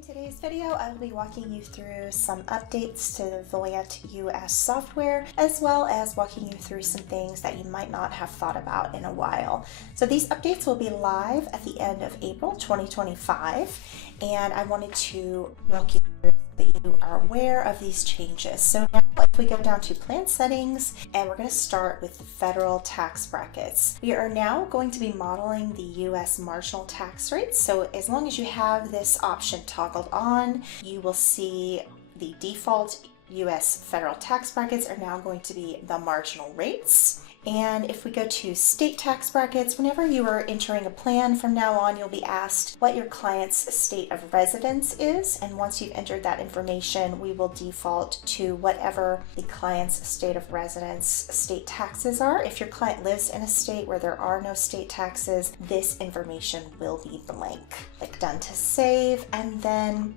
In today's video, I will be walking you through some updates to the Voyant US software, as well as walking you through some things that you might not have thought about in a while. So these updates will be live at the end of April 2025, and I wanted to walk you through so that you are aware of these changes. So now if we go down to plan settings, and we're going to start with the federal tax brackets. We are now going to be modeling the US marginal tax rates. So as long as you have this option toggled on, you will see the default US federal tax brackets are now going to be the marginal rates. And if we go to state tax brackets, whenever you are entering a plan from now on, you'll be asked what your client's state of residence is. And once you've entered that information, we will default to whatever the client's state of residence state taxes are. If your client lives in a state where there are no state taxes, this information will be blank. Click Done to save, and then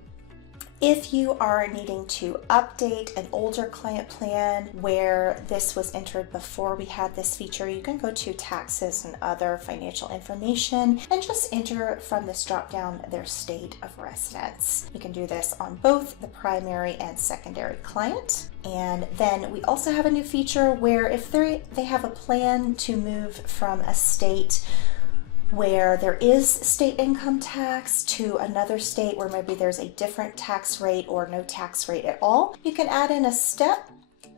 if you are needing to update an older client plan where this was entered before we had this feature, you can go to taxes and other financial information and just enter from this drop down their state of residence. You can do this on both the primary and secondary client. And then we also have a new feature where if they have a plan to move from a state where there is state income tax to another state where maybe there's a different tax rate or no tax rate at all, you can add in a step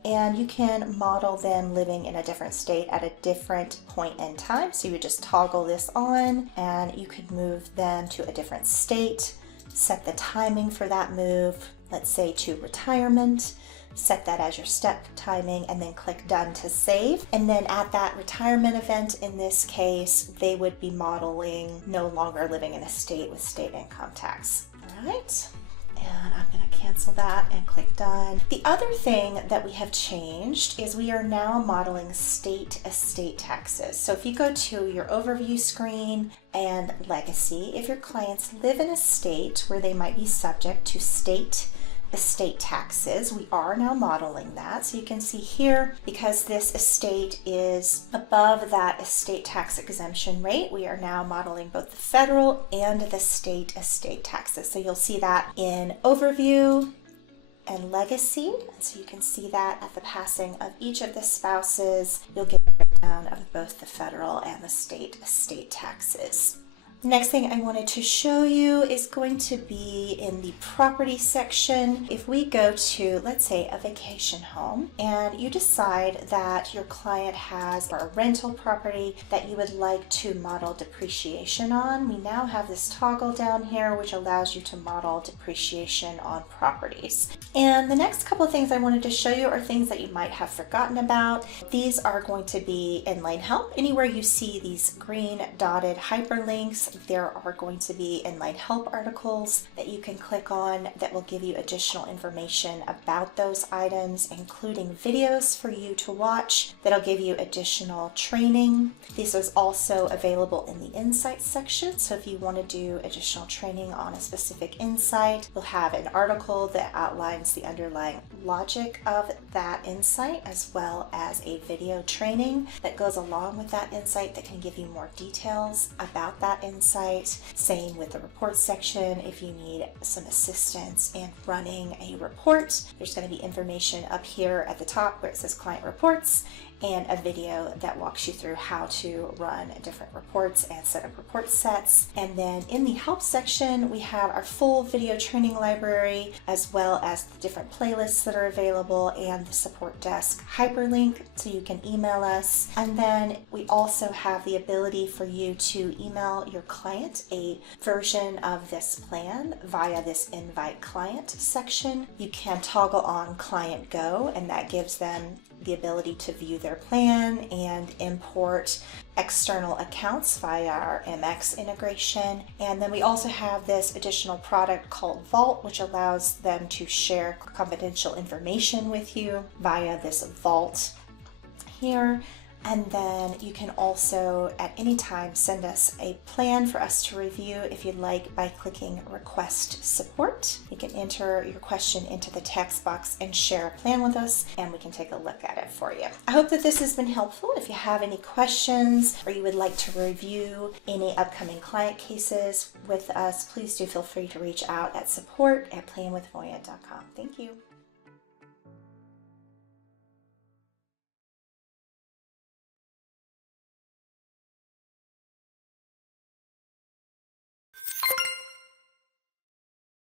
and you can model them living in a different state at a different point in time. So you would just toggle this on and you could move them to a different state, set the timing for that move, let's say to retirement. Set that as your step timing and then click Done to save. And then at that retirement event, in this case, they would be modeling no longer living in a state with state income tax. All right. And I'm going to cancel that and click Done. The other thing that we have changed is we are now modeling state estate taxes. So if you go to your overview screen and legacy, if your clients live in a state where they might be subject to state estate taxes, we are now modeling that. So you can see here, because this estate is above that estate tax exemption rate, we are now modeling both the federal and the state estate taxes. So you'll see that in overview and legacy. And so you can see that at the passing of each of the spouses, you'll get a breakdown of both the federal and the state estate taxes. Next thing I wanted to show you is going to be in the property section. If we go to, let's say, a vacation home, and you decide that your client has a rental property that you would like to model depreciation on, we now have this toggle down here which allows you to model depreciation on properties. And the next couple of things I wanted to show you are things that you might have forgotten about. These are going to be inline help. Anywhere you see these green dotted hyperlinks, there are going to be inline help articles that you can click on that will give you additional information about those items, including videos for you to watch that'll give you additional training. This is also available in the insights section. So if you want to do additional training on a specific insight, you'll have an article that outlines the underlying logic of that insight, as well as a video training that goes along with that insight that can give you more details about that insight. Same with the reports section. If you need some assistance in running a report, there's going to be information up here at the top where it says client reports, and a video that walks you through how to run different reports and set up report sets. And then in the help section, we have our full video training library, as well as the different playlists that are available and the support desk hyperlink so you can email us. And then we also have the ability for you to email your client a version of this plan via this invite client section. You can toggle on Client Go, and that gives them the ability to view their plan and import external accounts via our MX integration. And then we also have this additional product called Vault, which allows them to share confidential information with you via this Vault here. And then you can also at any time send us a plan for us to review if you'd like by clicking request support. You can enter your question into the text box and share a plan with us, and we can take a look at it for you. I hope that this has been helpful. If you have any questions or you would like to review any upcoming client cases with us, please do feel free to reach out at support@planwithvoyant.com. Thank you.